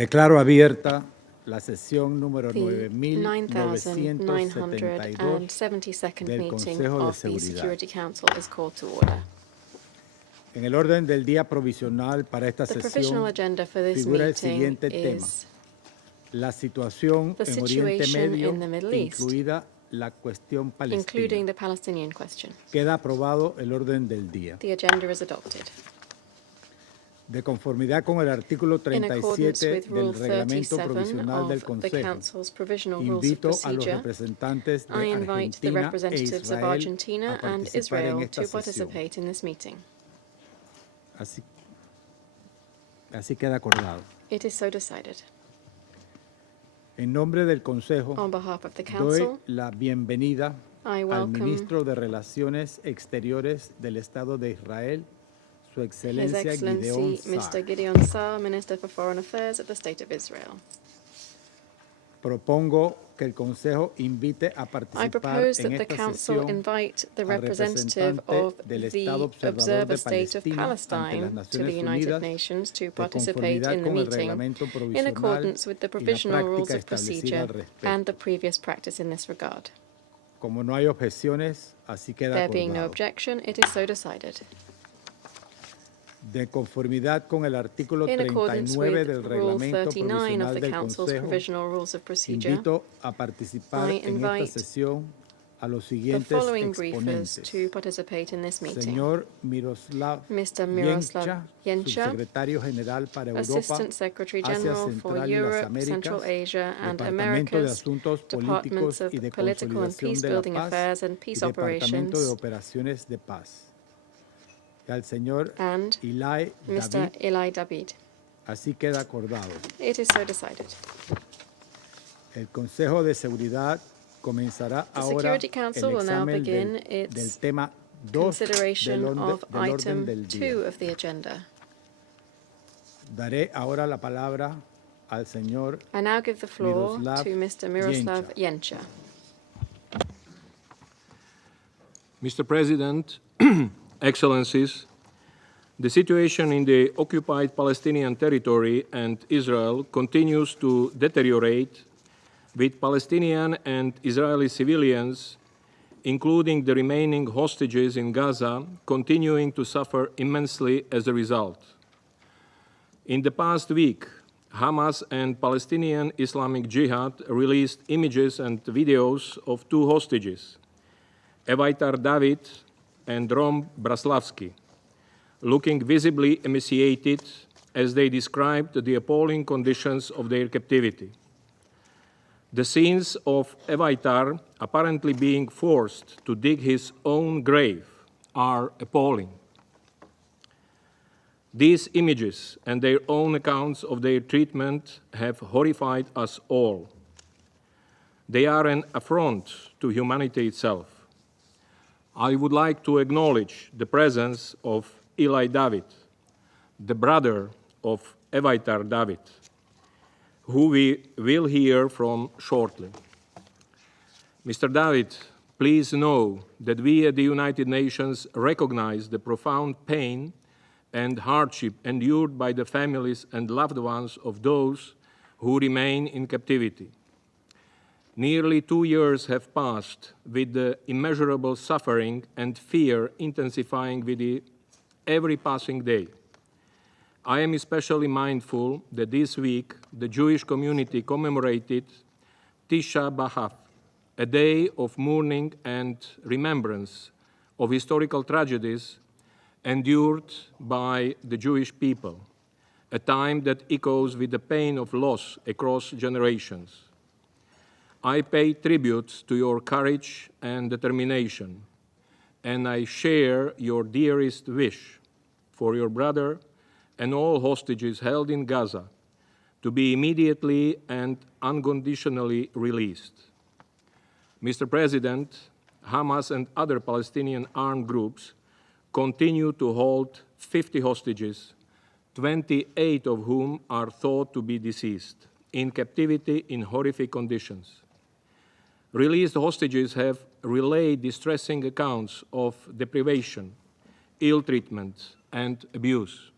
Declaro abierta la sesión número The 9972 9972nd del meeting Consejo de of the Seguridad. Security Council is called to order. En el orden del día provisional para esta The provisional sesión agenda for this figura el meeting siguiente tema: is la situación the en Oriente situation Medio, in the Middle East, incluida la cuestión including palestina. the Palestinian question. Queda aprobado el orden del día. The agenda is adopted. De conformidad con el artículo In accordance 37 with Rule del Reglamento 37 Provisional del of the Consejo, Council's Provisional Rules of invito a los Procedure, representantes de I invite the Argentina e representatives of Israel Argentina a and participar en Israel esta to sesión. participate in this meeting. Así queda acordado. It is so decided. En nombre del Consejo, On behalf of the doy Council, la bienvenida I al welcome ministro de Relaciones Exteriores del Estado de Israel, Su His Excelencia Gideon Excellency Mr. Sa'ar. Gideon Sa'ar, Minister for Foreign Affairs of the State of Israel. Propongo que el Consejo invite a I participar propose en that the esta Council sesión invite the al representative of representante del the Estado Observador Observer de State of Palestina ante las Palestine to the Naciones United Unidas, Nations to de participate conformidad in the con el meeting reglamento in provisional accordance with the y la provisional rules práctica of establecida procedure al respecto. and the previous practice in this regard. Como no hay objeciones, así queda There being no acordado. objection, it is so decided. De conformidad con el artículo In accordance 39 with del Rule Reglamento 39 of Provisional the del Council's Consejo, Provisional Rules of Procedure, invito a participar I en esta invite sesión a los the siguientes following briefers exponentes: to participate in this meeting. Señor Miroslav Mr. Miroslav Yencha, subsecretario general para Europa, Assistant Secretary Asia General for Central y las Europe, Central Américas, Asia, and Departamento de Americas, Asuntos Departments Políticos of y de Political and Consolidación de la Peacebuilding Paz Affairs and y Peace Departamento de Operations, Operaciones de Paz. Y al señor and Eli Mr. David. Eli David. Así queda acordado. It is so decided. El Consejo de Seguridad comenzará The ahora Security el Council will now examen begin del its tema 2 consideration of del orden item del 2 día. of the agenda. Daré ahora la palabra al señor I now give the floor Miroslav to Mr. Miroslav Yencha. Mr. President, Excellencies, the situation in the occupied Palestinian territory and Israel continues to deteriorate, with Palestinian and Israeli civilians, including the remaining hostages in Gaza, continuing to suffer immensely as a result. In the past week, Hamas and Palestinian Islamic Jihad released images and videos of two hostages, Evitar David and Rom Braslavsky, looking visibly emaciated as they described the appalling conditions of their captivity. The scenes of Evitar apparently being forced to dig his own grave are appalling. These images and their own accounts of their treatment have horrified us all. They are an affront to humanity itself. I would like to acknowledge the presence of Eli David, the brother of Evitar David, who we will hear from shortly. Mr. David, please know that we at the United Nations recognize the profound pain and hardship endured by the families and loved ones of those who remain in captivity. Nearly 2 years have passed, with the immeasurable suffering and fear intensifying with every passing day. I am especially mindful that this week the Jewish community commemorated Tisha B'Av, a day of mourning and remembrance of historical tragedies endured by the Jewish people, a time that echoes with the pain of loss across generations. I pay tribute to your courage and determination, and I share your dearest wish for your brother and all hostages held in Gaza to be immediately and unconditionally released. Mr. President, Hamas and other Palestinian armed groups continue to hold 50 hostages, 28 of whom are thought to be deceased, in captivity in horrific conditions. Released hostages have relayed distressing accounts of deprivation, ill treatment, and abuse.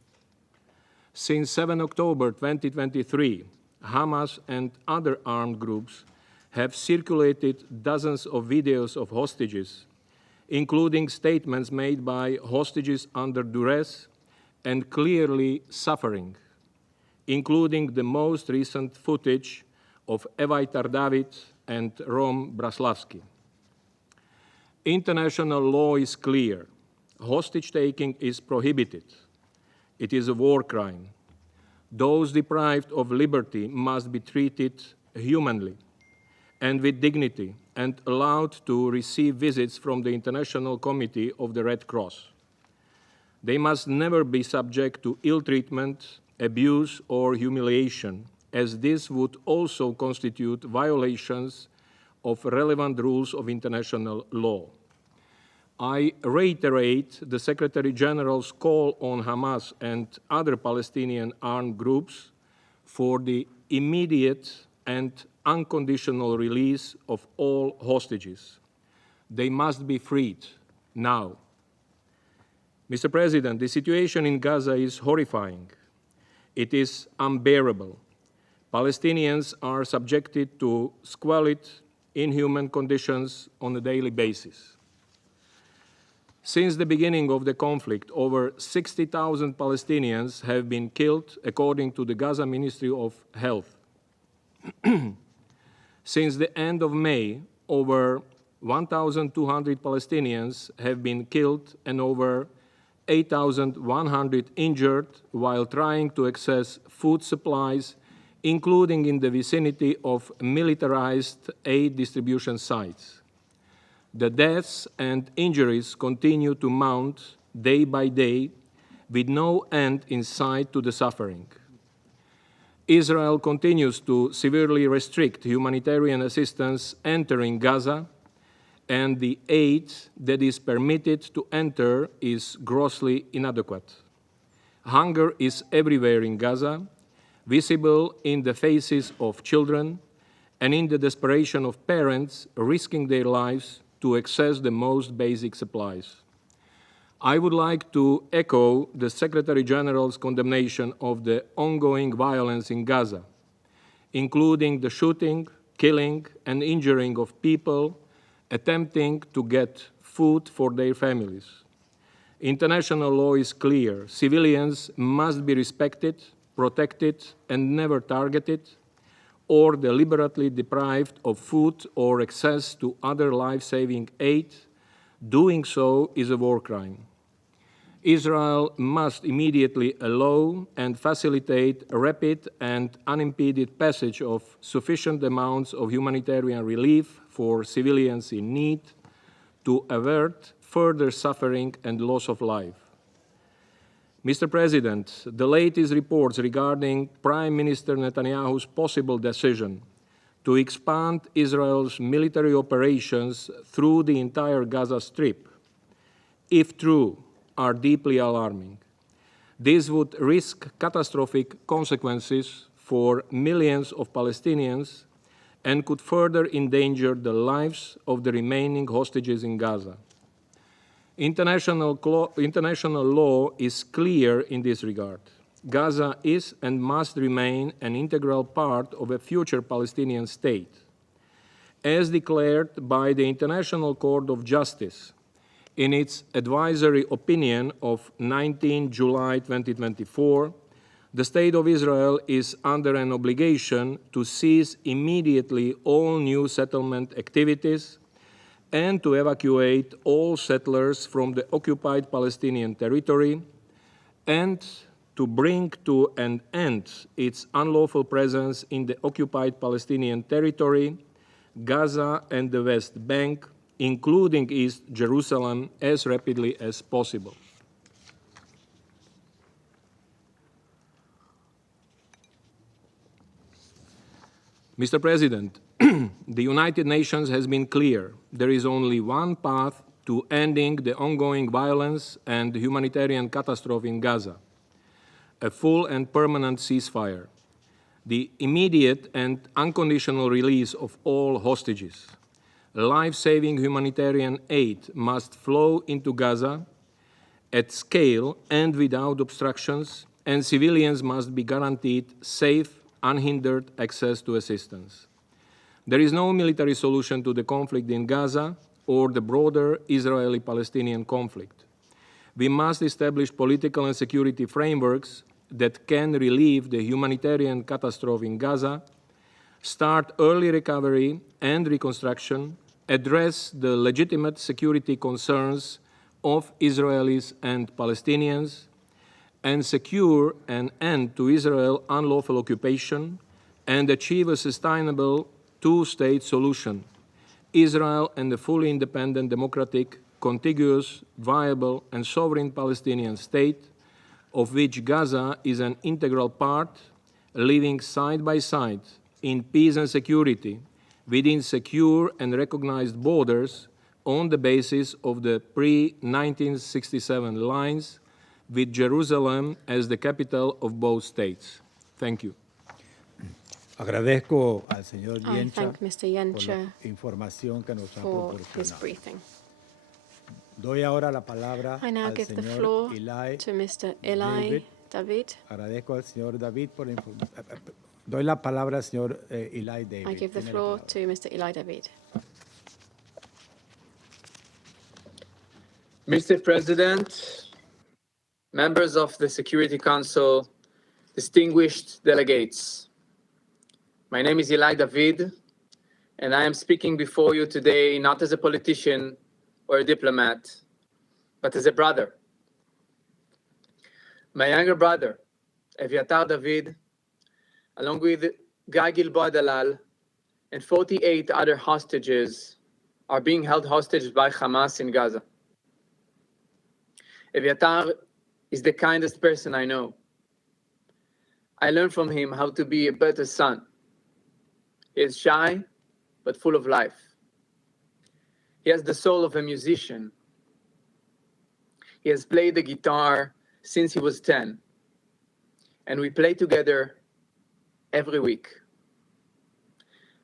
Since 7 October 2023, Hamas and other armed groups have circulated dozens of videos of hostages, including statements made by hostages under duress and clearly suffering, including the most recent footage of Evaitar David and Rom Braslavsky. International law is clear. Hostage-taking is prohibited. It is a war crime. Those deprived of liberty must be treated humanly and with dignity and allowed to receive visits from the International Committee of the Red Cross. They must never be subject to ill treatment, abuse, or humiliation, as this would also constitute violations of relevant rules of international law. I reiterate the Secretary General's call on Hamas and other Palestinian armed groups for the immediate and unconditional release of all hostages. They must be freed now. Mr. President, the situation in Gaza is horrifying. It is unbearable. Palestinians are subjected to squalid, inhuman conditions on a daily basis. Since the beginning of the conflict, over 60,000 Palestinians have been killed, according to the Gaza Ministry of Health. Since the end of May, over 1,200 Palestinians have been killed and over 8,100 injured while trying to access food supplies, including in the vicinity of militarized aid distribution sites. The deaths and injuries continue to mount day by day, with no end in sight to the suffering. Israel continues to severely restrict humanitarian assistance entering Gaza, and the aid that is permitted to enter is grossly inadequate. Hunger is everywhere in Gaza, visible in the faces of children and in the desperation of parents risking their lives to access the most basic supplies. I would like to echo the Secretary General's condemnation of the ongoing violence in Gaza, including the shooting, killing, and injuring of people attempting to get food for their families. International law is clear. Civilians must be respected, protected, and never targeted, or deliberately deprived of food or access to other life-saving aid. Doing so is a war crime. Israel must immediately allow and facilitate a rapid and unimpeded passage of sufficient amounts of humanitarian relief for civilians in need to avert further suffering and loss of life. Mr. President, the latest reports regarding Prime Minister Netanyahu's possible decision to expand Israel's military operations through the entire Gaza Strip, if true, are deeply alarming. This would risk catastrophic consequences for millions of Palestinians and could further endanger the lives of the remaining hostages in Gaza. International law is clear in this regard. Gaza is and must remain an integral part of a future Palestinian state. As declared by the International Court of Justice in its advisory opinion of 19 July 2024, the State of Israel is under an obligation to cease immediately all new settlement activities and to evacuate all settlers from the occupied Palestinian territory, and to bring to an end its unlawful presence in the occupied Palestinian territory, Gaza and the West Bank, including East Jerusalem, as rapidly as possible. Mr. President, the United Nations has been clear. There is only one path to ending the ongoing violence and humanitarian catastrophe in Gaza: a full and permanent ceasefire, the immediate and unconditional release of all hostages. Life-saving humanitarian aid must flow into Gaza at scale and without obstructions, and civilians must be guaranteed safe, unhindered access to assistance. There is no military solution to the conflict in Gaza or the broader Israeli-Palestinian conflict. We must establish political and security frameworks that can relieve the humanitarian catastrophe in Gaza, start early recovery and reconstruction, address the legitimate security concerns of Israelis and Palestinians, and secure an end to Israel's unlawful occupation and achieve a sustainable two-state solution, Israel and a fully independent, democratic, contiguous, viable, and sovereign Palestinian state, of which Gaza is an integral part, living side by side in peace and security within secure and recognized borders on the basis of the pre-1967 lines, with Jerusalem as the capital of both states. Thank you. Agradezco al señor I Yencha thank Mr. por la Yencha información que nos ha for his proporcionado. briefing. Doy ahora la palabra I now al give the señor floor Eli to Mr. Eli David. Agradezco al señor David por la información. Doy la palabra al señor Eli David. I give the Tiene la floor palabra. to Mr. Eli David. Mr. President, members of the Security Council, distinguished delegates, my name is Eli David, and I am speaking before you today not as a politician or a diplomat, but as a brother. My younger brother, Eviatar David, along with Guy Gilboa Dalal and 48 other hostages, are being held hostage by Hamas in Gaza. Eviatar is the kindest person I know. I learned from him how to be a better son. He is shy, but full of life. He has the soul of a musician. He has played the guitar since he was 10, and we play together every week.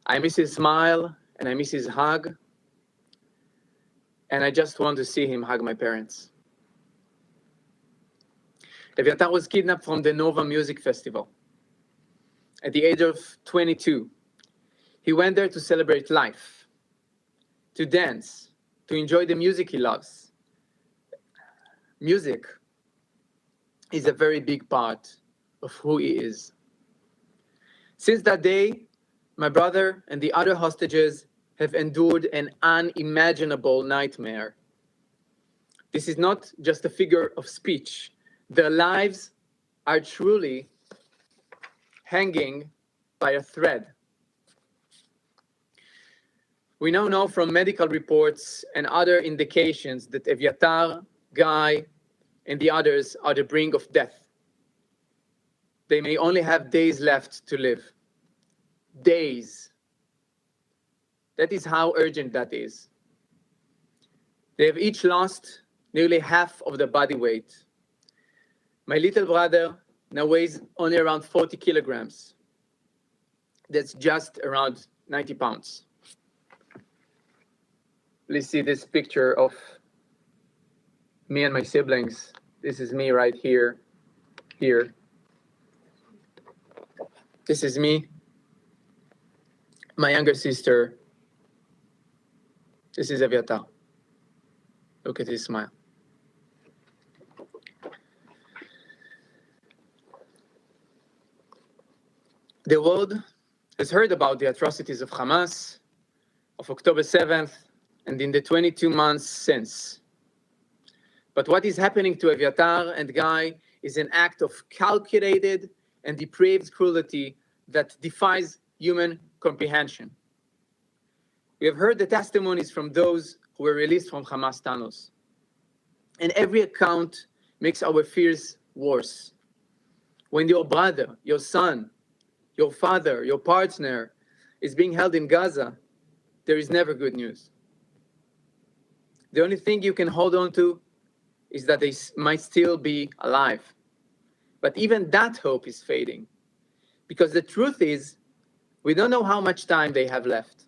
I miss his smile, and I miss his hug, and I just want to see him hug my parents. Eviatar was kidnapped from the Nova Music Festival. At the age of 22, he went there to celebrate life, to dance, to enjoy the music he loves. Music is a very big part of who he is. Since that day, my brother and the other hostages have endured an unimaginable nightmare. This is not just a figure of speech. Their lives are truly hanging by a thread. We now know from medical reports and other indications that Eviatar, Guy, and the others are the brink of death. They may only have days left to live. Days. That is how urgent that is. They have each lost nearly half of their body weight. My little brother now weighs only around 40 kilograms. That's just around 90 pounds. Please see this picture of me and my siblings. This is me right here. This is me, my younger sister. This is Eviatar. Look at his smile. The world has heard about the atrocities of Hamas, of October 7th, and in the 22 months since. But what is happening to Eviatar and Guy is an act of calculated and depraved cruelty that defies human comprehension. We have heard the testimonies from those who were released from Hamas tunnels. And every account makes our fears worse. When your brother, your son, your father, your partner is being held in Gaza, there is never good news. The only thing you can hold on to is that they might still be alive. But even that hope is fading, because the truth is, we don't know how much time they have left.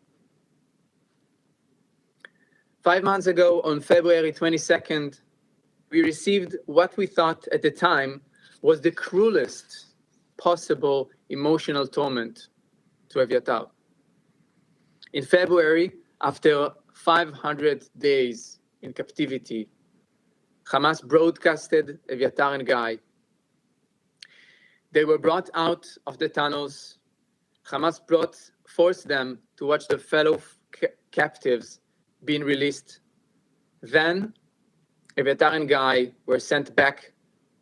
5 months ago, on February 22nd, we received what we thought at the time was the cruelest possible emotional torment to Eviatar. In February, after 500 days in captivity, Hamas broadcasted Eviatar and Guy. They were brought out of the tunnels. Hamas forced them to watch their fellow captives being released. Then, Eviatar and Guy were sent back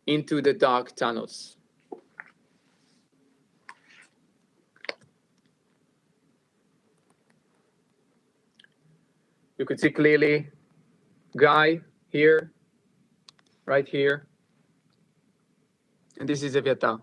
into the dark tunnels. You could see clearly Guy here, right here. And this is Eviatar.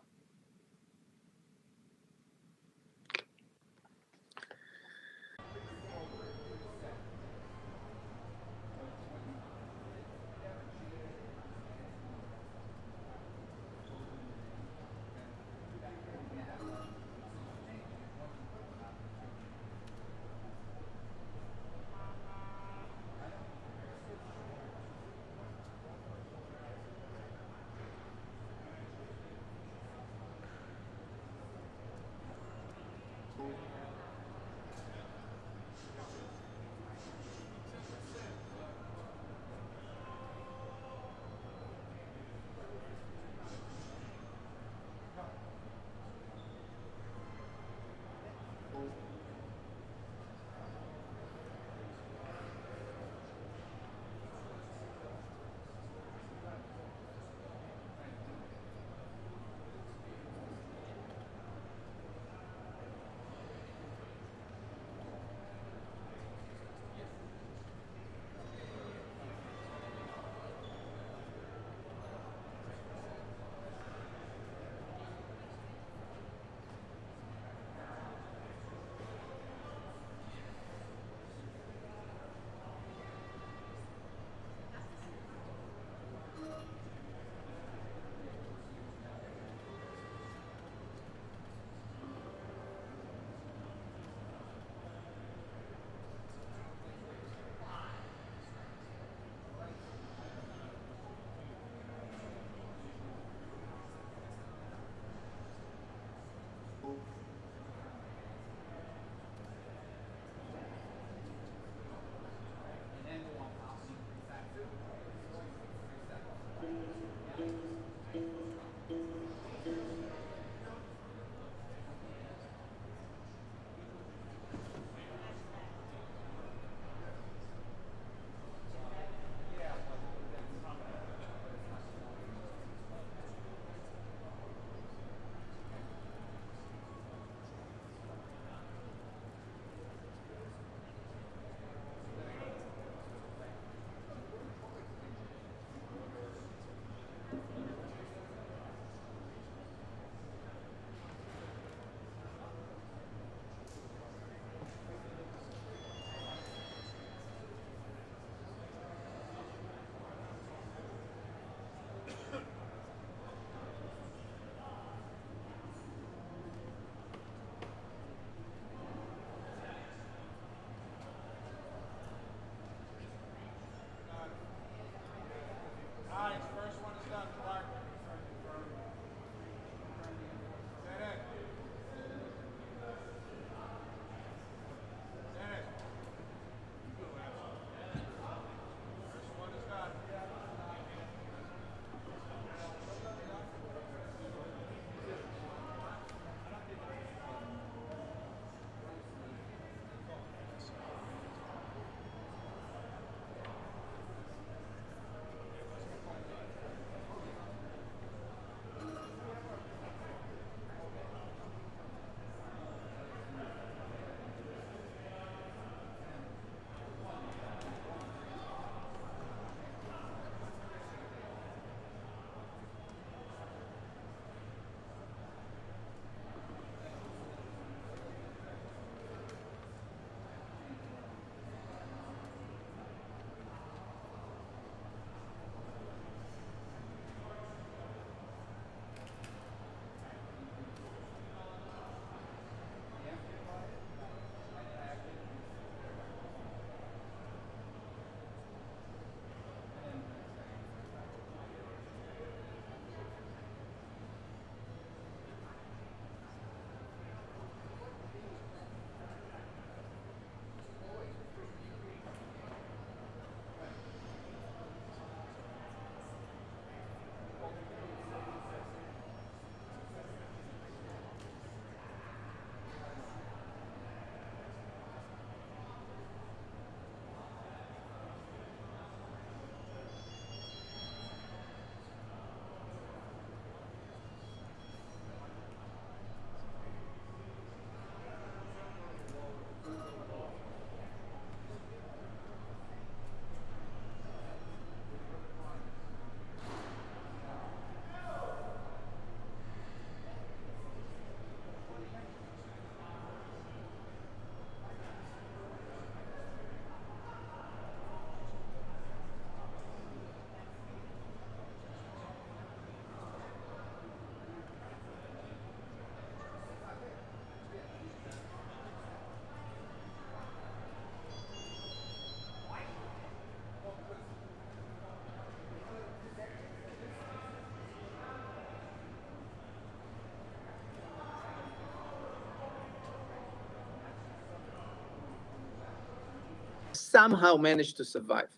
somehow managed to survive.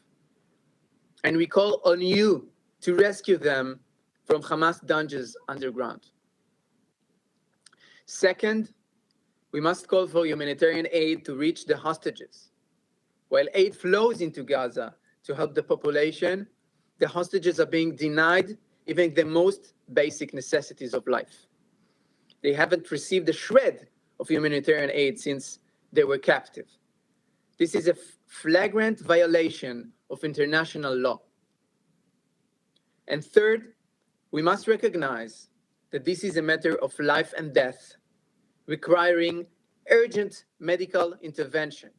And we call on you to rescue them from Hamas dungeons underground. Second, we must call for humanitarian aid to reach the hostages. While aid flows into Gaza to help the population, the hostages are being denied even the most basic necessities of life. They haven't received a shred of humanitarian aid since they were captive. This is a flagrant violation of international law. And third, we must recognize that this is a matter of life and death, requiring urgent medical intervention.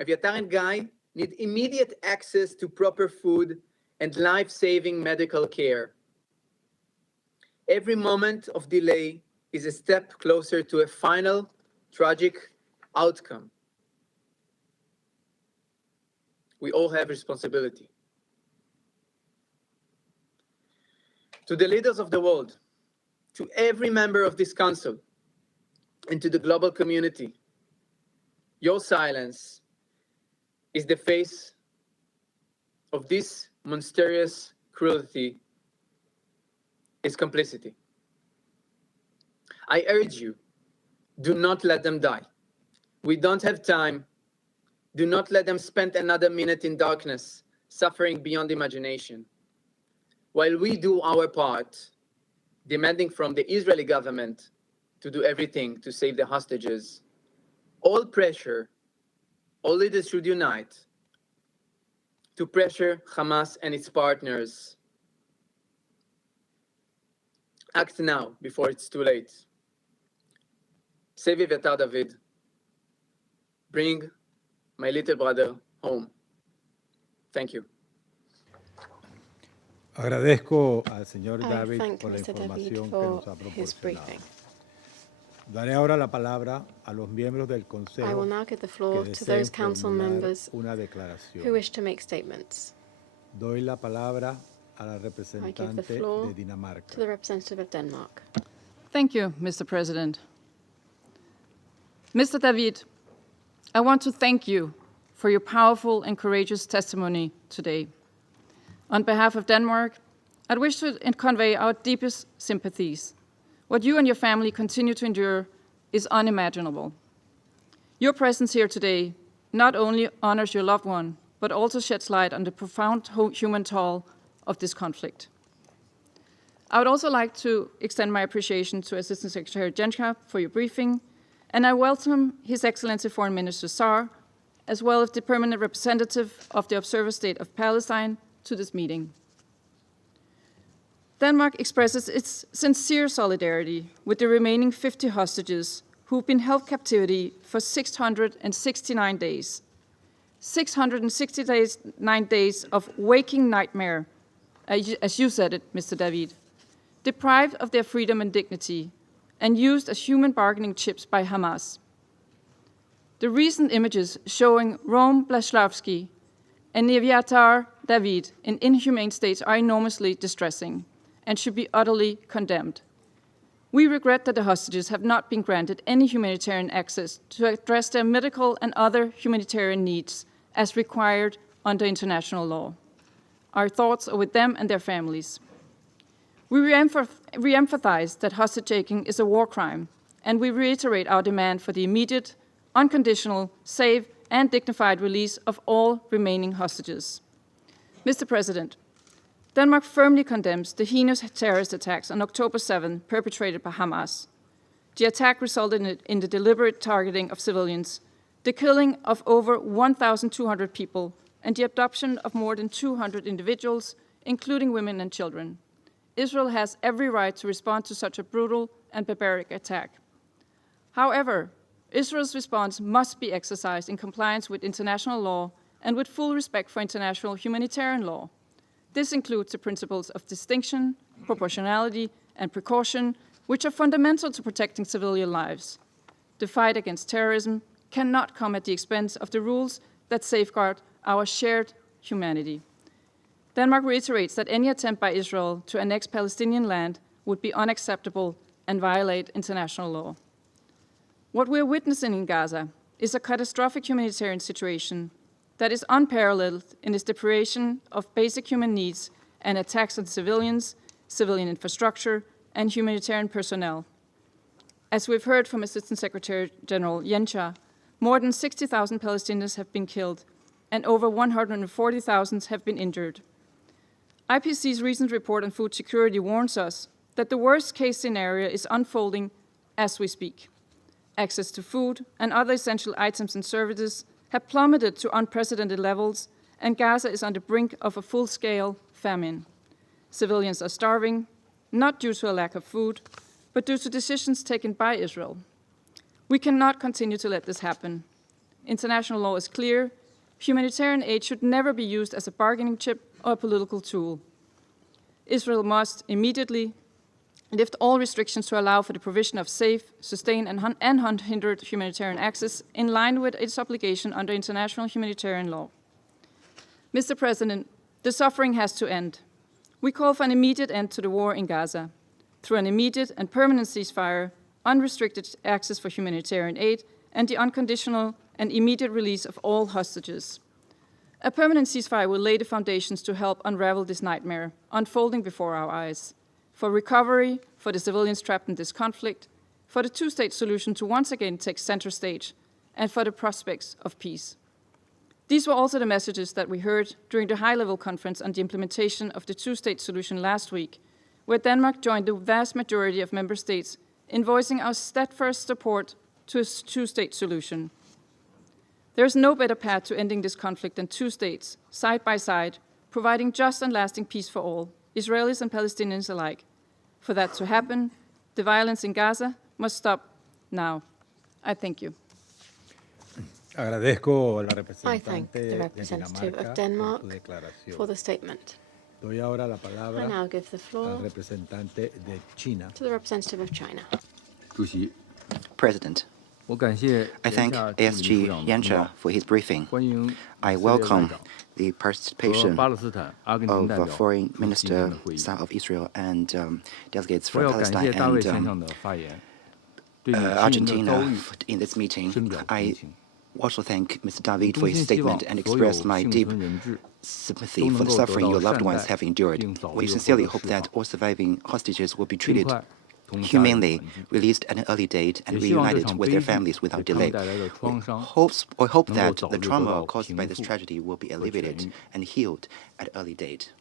Aviatar and Guy need immediate access to proper food and life-saving medical care. Every moment of delay is a step closer to a final tragic outcome. We all have responsibility. To the leaders of the world, to every member of this council, and to the global community, your silence is the face of this monstrous cruelty, is complicity. I urge you, do not let them die. We don't have time. Do not let them spend another minute in darkness, suffering beyond imagination. While we do our part, demanding from the Israeli government to do everything to save the hostages, all leaders should unite to pressure Hamas and its partners. Act now before it's too late. Save Aviatar David. Bring my little brother home. Thank you. Agradezco al señor I David thank por la Mr. David información que for nos ha his proporcionado. briefing. Daré ahora la palabra a los miembros del I will Consejo now give the que floor to those deseen council formular members una who declaración. wish to make statements. Doy la palabra a la I give the representante floor de Dinamarca. to the representative of Denmark. Thank you, Mr. President. Mr. David, I want to thank you for your powerful and courageous testimony today. On behalf of Denmark, I wish to convey our deepest sympathies. What you and your family continue to endure is unimaginable. Your presence here today not only honors your loved one, but also sheds light on the profound human toll of this conflict. I would also like to extend my appreciation to Assistant Secretary Jenka for your briefing, and I welcome His Excellency Foreign Minister Saar, as well as the permanent representative of the Observer State of Palestine, to this meeting. Denmark expresses its sincere solidarity with the remaining 50 hostages who've been held captivity for 669 days. 669 days of waking nightmare, as you said it, Mr. David, deprived of their freedom and dignity, and used as human bargaining chips by Hamas. The recent images showing Rom Blaslavsky and Aviatar David in inhumane states are enormously distressing and should be utterly condemned. We regret that the hostages have not been granted any humanitarian access to address their medical and other humanitarian needs as required under international law. Our thoughts are with them and their families. We re-emphasize that hostage-taking is a war crime, and we reiterate our demand for the immediate, unconditional, safe, and dignified release of all remaining hostages. Mr. President, Denmark firmly condemns the heinous terrorist attacks on October 7 perpetrated by Hamas. The attack resulted in the deliberate targeting of civilians, the killing of over 1,200 people, and the abduction of more than 200 individuals, including women and children. Israel has every right to respond to such a brutal and barbaric attack. However, Israel's response must be exercised in compliance with international law and with full respect for international humanitarian law. This includes the principles of distinction, proportionality, and precaution, which are fundamental to protecting civilian lives. The fight against terrorism cannot come at the expense of the rules that safeguard our shared humanity. Denmark reiterates that any attempt by Israel to annex Palestinian land would be unacceptable and violate international law. What we are witnessing in Gaza is a catastrophic humanitarian situation that is unparalleled in its deprivation of basic human needs and attacks on civilians, civilian infrastructure, and humanitarian personnel. As we've heard from Assistant Secretary General Yencha, more than 60,000 Palestinians have been killed, and over 140,000 have been injured. IPC's recent report on food security warns us that the worst-case scenario is unfolding as we speak. Access to food and other essential items and services have plummeted to unprecedented levels, and Gaza is on the brink of a full-scale famine. Civilians are starving, not due to a lack of food, but due to decisions taken by Israel. We cannot continue to let this happen. International law is clear. Humanitarian aid should never be used as a bargaining chip or a political tool. Israel must immediately lift all restrictions to allow for the provision of safe, sustained, and unhindered humanitarian access in line with its obligation under international humanitarian law. Mr. President, the suffering has to end. We call for an immediate end to the war in Gaza through an immediate and permanent ceasefire, unrestricted access for humanitarian aid, and the unconditional and immediate release of all hostages. A permanent ceasefire will lay the foundations to help unravel this nightmare unfolding before our eyes, for recovery, for the civilians trapped in this conflict, for the two-state solution to once again take center stage, and for the prospects of peace. These were also the messages that we heard during the high-level conference on the implementation of the two-state solution last week, where Denmark joined the vast majority of member states in voicing our steadfast support to a two-state solution. There is no better path to ending this conflict than two states, side by side, providing just and lasting peace for all, Israelis and Palestinians alike. For that to happen, the violence in Gaza must stop now. I thank you. Agradezco a la I thank representante the de representative Dinamarca of Denmark por su declaración. for the statement. Doy ahora la I palabra now give the al floor representante de China. to the representative of China. President, I thank ASG Yancha for his briefing. I welcome the participation of Foreign Minister of Israel and delegates from Palestine and Argentina in this meeting. I also thank Mr. David for his statement and express my deep sympathy for the suffering your loved ones have endured. We sincerely hope that all surviving hostages will be treated humanely, released at an early date, and reunited with their families without delay. We hope that the trauma caused by this tragedy will be alleviated and healed at an early date.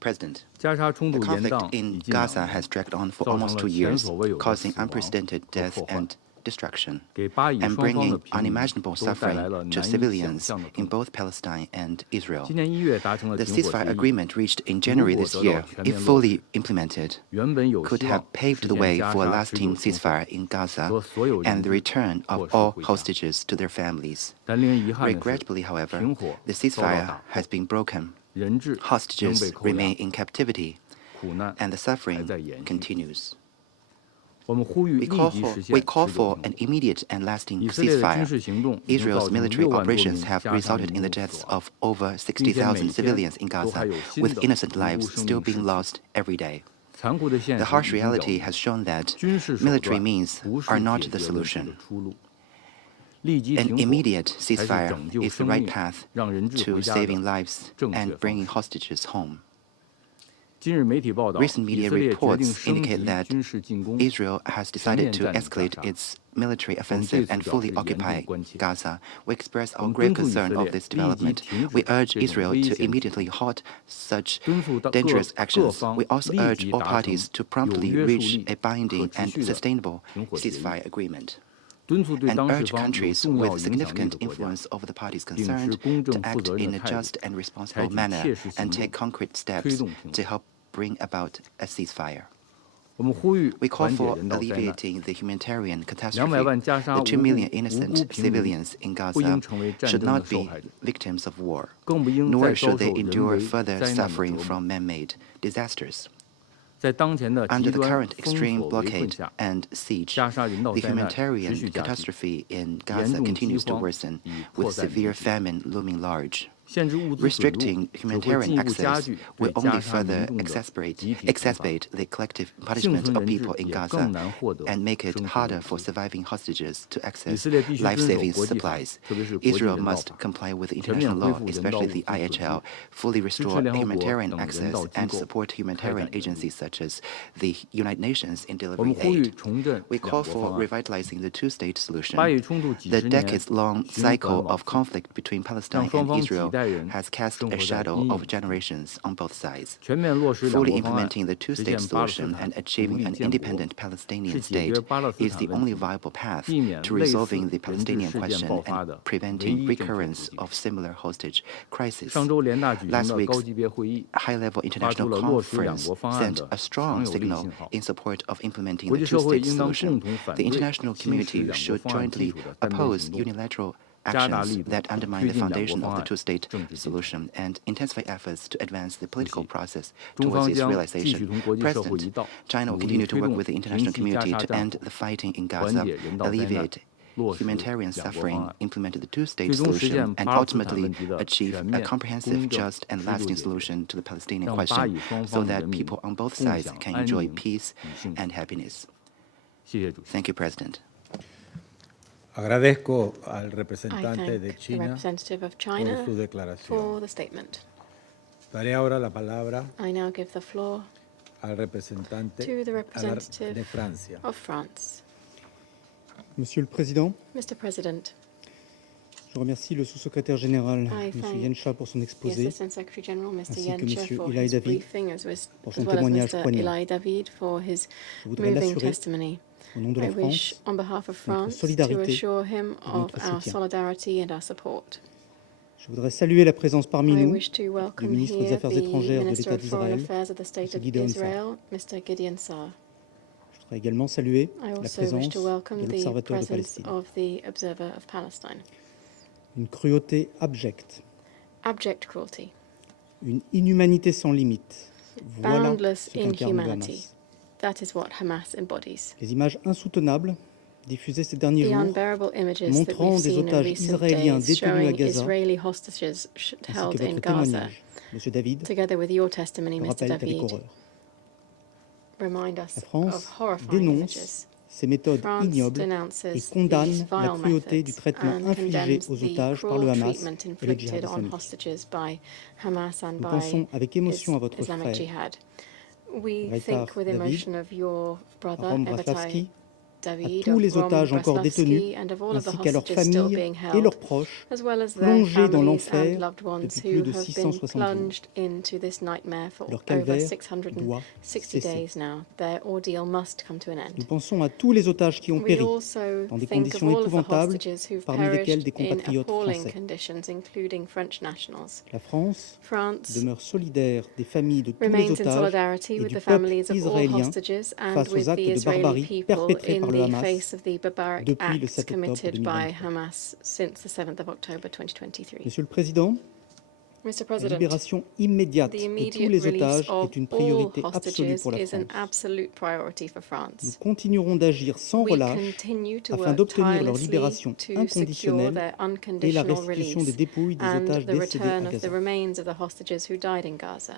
President, the conflict in Gaza has dragged on for almost 2 years, causing unprecedented death and destruction, and bringing unimaginable suffering to civilians in both Palestine and Israel. The ceasefire agreement reached in January this year, if fully implemented, could have paved the way for a lasting ceasefire in Gaza and the return of all hostages to their families. Regrettably, however, the ceasefire has been broken. Hostages remain in captivity, and the suffering continues. We call for an immediate and lasting ceasefire. Israel's military operations have resulted in the deaths of over 60,000 civilians in Gaza, with innocent lives still being lost every day. The harsh reality has shown that military means are not the solution. An immediate ceasefire is the right path to saving lives and bringing hostages home. Recent media reports indicate that Israel has decided to escalate its military offensive and fully occupy Gaza. We express our grave concern of this development. We urge Israel to immediately halt such dangerous actions. We also urge all parties to promptly reach a binding and sustainable ceasefire agreement, and urge countries with significant influence over the parties concerned to act in a just and responsible manner and take concrete steps to help bring about a ceasefire. We call for alleviating the humanitarian catastrophe. The 2 million innocent civilians in Gaza should not be victims of war, nor should they endure further suffering from man-made disasters. Under the current extreme blockade and siege, the humanitarian catastrophe in Gaza continues to worsen, with severe famine looming large. Restricting humanitarian access will only further exacerbate the collective punishment of people in Gaza and make it harder for surviving hostages to access life-saving supplies. Israel must comply with international law, especially the IHL, fully restore humanitarian access and support humanitarian agencies such as the United Nations in delivering aid. We call for revitalizing the two-state solution. The decades-long cycle of conflict between Palestine and Israel has cast a shadow of generations on both sides. Fully implementing the two-state solution and achieving an independent Palestinian state is the only viable path to resolving the Palestinian question and preventing recurrence of similar hostage crises. Last week's high-level international conference sent a strong signal in support of implementing the two-state solution. The international community should jointly oppose unilateral actions that undermine the foundation of the two-state solution and intensify efforts to advance the political process towards its realization. President, China will continue to work with the international community to end the fighting in Gaza, alleviate humanitarian suffering, implement the two-state solution, and ultimately achieve a comprehensive, just, and lasting solution to the Palestinian question so that people on both sides can enjoy peace and happiness. Thank you, President. Agradezco al I representante thank de the China representative of por China su declaración. for the statement. Daré ahora la palabra I now give the floor al representante to the representative de Francia. of France. Monsieur le Président, Mr. President, je remercie le sous-secrétaire général, I M. thank Yencha, pour son the exposé, Assistant Secretary General, Mr. ainsi que Yencha, Monsieur for Eli his David briefing, as well pour son as témoignage Mr. poignant. Eli David for his Je voudrais moving l'assurer, testimony. au nom de I la wish, France, on behalf of notre France, to solidarité assure him et of notre our soutien. solidarity and our support. Je voudrais saluer la présence parmi I nous wish to du welcome ministre des here Affaires the étrangères de Minister l'État of Foreign d'Israël, Affairs of the State M. of Gideon Saar. Israel, Mr. Gideon Saar. Je voudrais également saluer I la also wish présence to de welcome the l'Observateur de presence Palestine. of the Observer of Palestine. Une cruauté abjecte, Abject cruelty, une inhumanité sans limite. Voilà boundless ce qu'incarne le inhumanity. Hamas. That is what Hamas embodies. Les images insoutenables diffusées ces derniers The jours unbearable images that montrant we've des seen in otages recent israéliens days détenus à showing Gaza, Israeli hostages ainsi held que in votre Gaza, témoignage, M. David, together with your testimony, me Mr. rappellent avec David, horreur. remind us La of France horrifying dénonce images. ces méthodes France ignobles et denounces condamne these la vile cruauté du methods traitement and infligé condemns aux the otages par le cruel Hamas treatment et le djihad inflicted on islamique. hostages by Hamas and Nous by pensons avec émotion à votre Islamic frère, Jihad. We Reitar think with David, emotion of your brother, Rom Evatai Braslavski, à David, tous les of Rom otages encore détenus, Braslavski, and of all of the ainsi qu'à leurs hostages still familles being et held, leurs proches, as well as their plongés dans families and l'enfer loved ones depuis who plus de have been 660 jours. plunged into this nightmare for Leur over calvaire 660 doit cesser. days now. Their ordeal must come to an Nous end. pensons à tous les otages qui ont We péri also dans des think of conditions all of the épouvantables, hostages who've parmi lesquels perished des in compatriotes appalling français. conditions, including French nationals. La France France demeure solidaire des familles de tous les remains in otages solidarity et with du the peuple families of all israélien hostages and face aux with actes the de Israeli barbarie people perpétrés in par le the Hamas face of the barbaric depuis le acts 7 octobre committed by 2023. Hamas since the 7th of October 2023. Monsieur le Président, Mr. la President, libération immédiate the de tous immediate les release otages of est une all priorité absolue hostages pour la is an France. absolute priority for Nous France. continuerons d'agir sans We relâche continue to afin work d'obtenir leur tirelessly libération to secure inconditionnelle their et la unconditional restitution des release dépouilles des and otages the décédés return à of the Gaza. remains of the hostages who died in Gaza.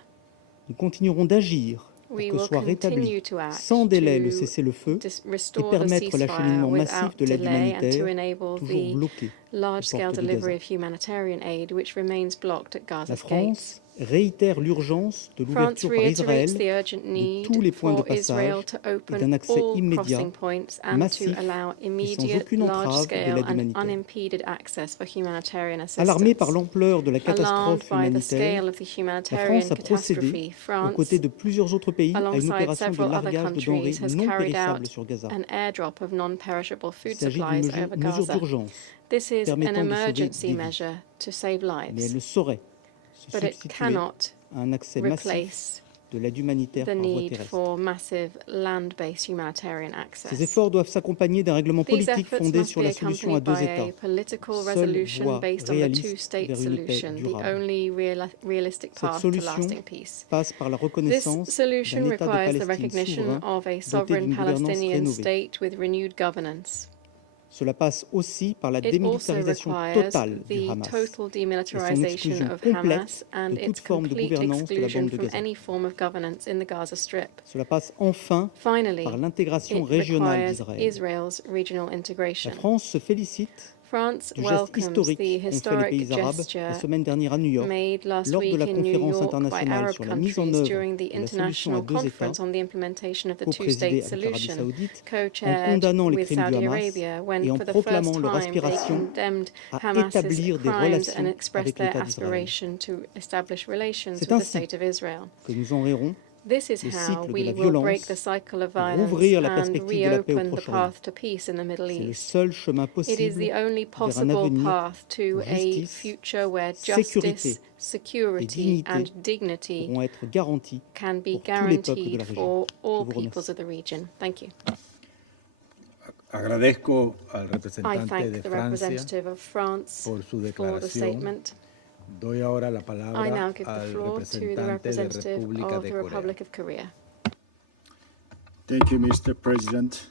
Nous continuerons d'agir pour We que will soit rétabli continue to act sans délai le to cessez-le-feu et restore the permettre ceasefire l'acheminement without massif de l'aide delay and to humanitaire, enable toujours the bloqué aux large-scale portes de delivery Gaza. of humanitarian aid, which remains blocked at La Gaza's gates. France réitère l'urgence de France l'ouverture par reiterates Israël the urgent de need tous les points de for Israel passage to et open d'un accès all immédiat, crossing points and massif to allow et sans immediate, aucune entrave de large-scale l'aide and humanitaire. unimpeded access for humanitarian Alarmée par assistance. l'ampleur de la Alarmed catastrophe by the humanitaire, scale of the la humanitarian France a procédé, catastrophe, aux côtés France, de plusieurs autres pays, à une alongside opération de several other largage de denrées countries, has non carried périssables out sur Gaza. an airdrop of non-perishable Il food s'agit supplies d'une over mesure Gaza. d'urgence This is an permettant de sauver emergency des vies, measure to save mais elle lives, ne saurait se but it substituer cannot à un accès massif replace de l'aide humanitaire the par voie need terrestre. for massive land-based humanitarian Ces access. efforts doivent s'accompagner d'un règlement These politique efforts fondé must sur be la solution à accompanied deux by a États, political seule resolution voie based on the réaliste two-state vers une paix solution, the durable. only realistic Cette path to solution lasting peace. passe par la This reconnaissance solution d'un État de requires the Palestine recognition souverain of a doté sovereign d'une gouvernance Palestinian rénovée. state with renewed governance. Cela passe aussi par la It also démilitarisation requires totale du the Hamas total et son demilitarization exclusion of Hamas complète and de toute its forme de complete gouvernance de la exclusion bande de from Gaza. any form of governance in the Gaza Strip. Cela passe enfin Finally, par l'intégration it régionale requires d'Israël. Israel's regional La integration. France se félicite France du geste welcomes historique the qu'ont fait les historic pays arabes la gesture semaine dernière à New York made last lors de la week in New conférence York by internationale Arab sur la mise en countries œuvre during the de la solution à international deux États, conference on the implementation of the co-présidée two-state avec l'Arabie solution, saoudite, en co-chaired condamnant les with crimes du Saudi Hamas Arabia, when et en for the first proclamant leur time they aspiration condemned à Hamas's établir des crimes and relations expressed avec their l'État d'Israël. aspiration to establish relations C'est with the ainsi state of Israel. que nous enrayons This is le how cycle de we la will break the violence cycle of pour violence ouvrir la and perspective de la paix au reopen the Proche-Orient. path to peace in the Middle C'est le East. seul chemin It is possible the only vers un possible avenir path to où a justice, future where sécurité justice, et security, dignité and dignity pourront être garanties can be pour tous les peuples de guaranteed la région. for all Je vous peoples remercie. of the region. Thank you. Agradezco al I representante thank de the Francia representative of France por su for the declaración. statement. Doy ahora la I now palabra give the al floor to the representante de representative República of de the Corea. Republic of Korea. Thank you, Mr. President.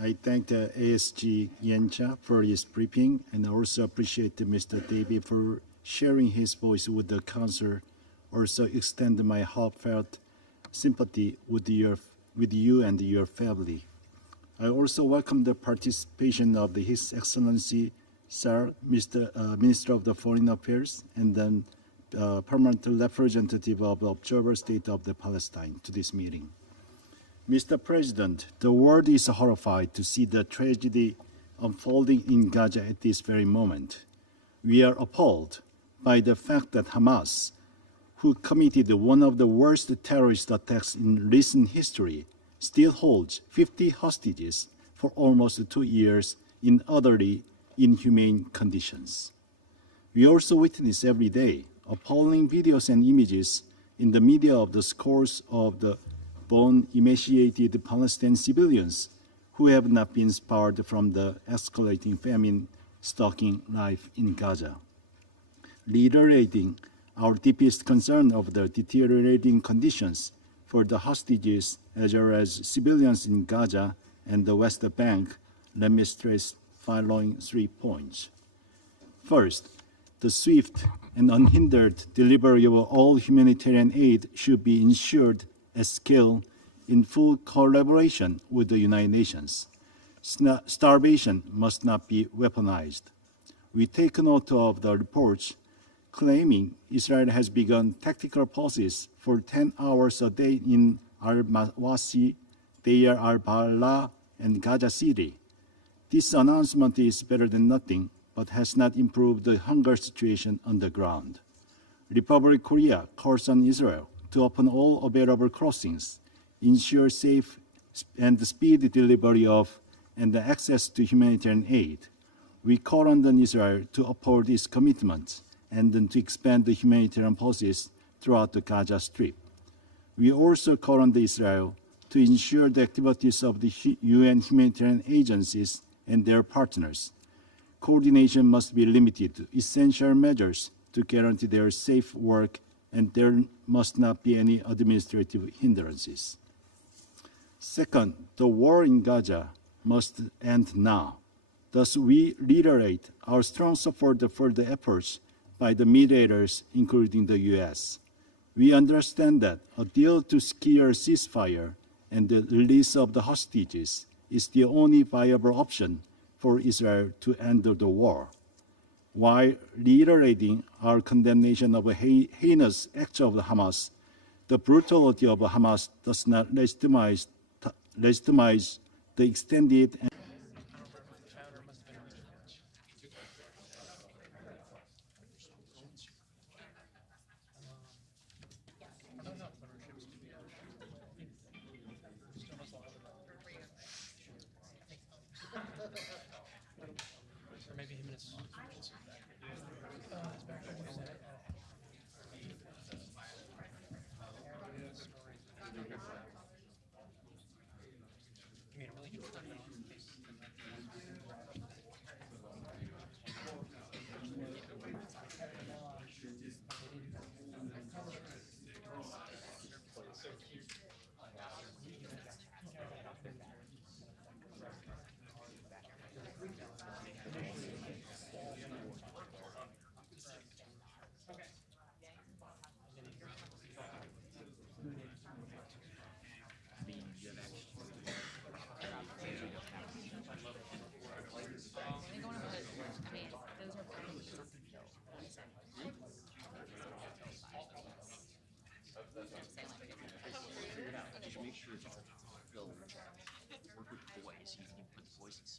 I thank the ASG Yencha for his briefing, and I also appreciate Mr. David for sharing his voice with the Council. Also extend my heartfelt sympathy with you and your family. I also welcome the participation of His Excellency, Sir, Minister of the Foreign Affairs, and then permanent representative of the Observer State of the Palestine to this meeting. Mr. President, the world is horrified to see the tragedy unfolding in Gaza at this very moment. We are appalled by the fact that Hamas, who committed one of the worst terrorist attacks in recent history, still holds 50 hostages for almost 2 years in utterly inhumane conditions. We also witness every day appalling videos and images in the media of the scores of the emaciated Palestinian civilians who have not been spared from the escalating famine stalking life in Gaza. Reiterating our deepest concern of the deteriorating conditions for the hostages as well as civilians in Gaza and the West Bank, let me stress following 3 points. First, the swift and unhindered delivery of all humanitarian aid should be ensured at scale in full collaboration with the United Nations. Starvation must not be weaponized. We take note of the reports claiming Israel has begun tactical pauses for 10 hours a day in al-Mawasi, Deir al-Balah, and Gaza City. This announcement is better than nothing, but has not improved the hunger situation on the ground. Republic of Korea calls on Israel to open all available crossings, ensure safe and speedy delivery of and the access to humanitarian aid. We call on Israel to uphold its commitments and then to expand the humanitarian pauses throughout the Gaza Strip. We also call on Israel to ensure the activities of the UN humanitarian agencies and their partners. Coordination must be limited to essential measures to guarantee their safe work, and there must not be any administrative hindrances. Second, the war in Gaza must end now. Thus, we reiterate our strong support for the efforts by the mediators, including the U.S. We understand that a deal to secure ceasefire and the release of the hostages is the only viable option for Israel to end the war. While reiterating our condemnation of a heinous acts of Hamas, the brutality of Hamas does not legitimize the extended and work with the boys. You put the boys in